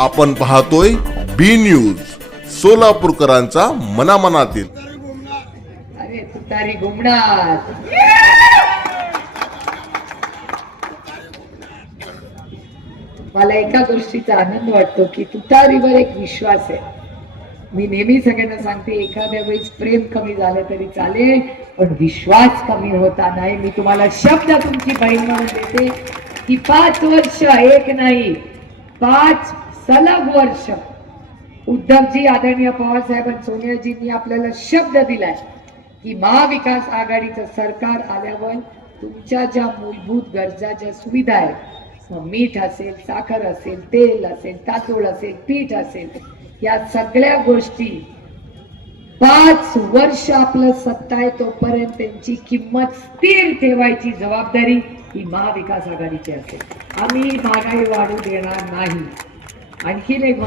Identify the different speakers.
Speaker 1: आपण पाहतोय बी न्यूज सोलापूरकरांचा मनामनातील.
Speaker 2: तुतारी मला एका गोष्टीचा आनंद वाटतो की तुतारीवर एक विश्वास आहे. मी नेहमी सगळ्यांना सांगते एखाद्या वेळेस प्रेम कमी झालं तरी चालेल पण विश्वास कमी होता नाही. मी तुम्हाला शब्द तुमची बहीण म्हणून देते की पाच वर्ष एक नाही पाच सलग वर्ष उद्धवजी आदरणीय पवारसाहेब आणि सोनियाजींनी आपल्याला शब्द दिलाय की महाविकास आघाडीचं सरकार आल्यावर तुमच्या ज्या मूलभूत गरजा ज्या सुविधा आहेत मग मीठ असेल साखर असेल तेल असेल तांदूळ असेल पीठ असेल या सगळ्या गोष्टी पाच वर्ष आपलं सत्ता आहे तोपर्यंत त्यांची किंमत स्थिर ठेवायची जबाबदारी ही महाविकास आघाडीची असेल. आम्ही महागाई वाढू देणार नाही. आणखीन एक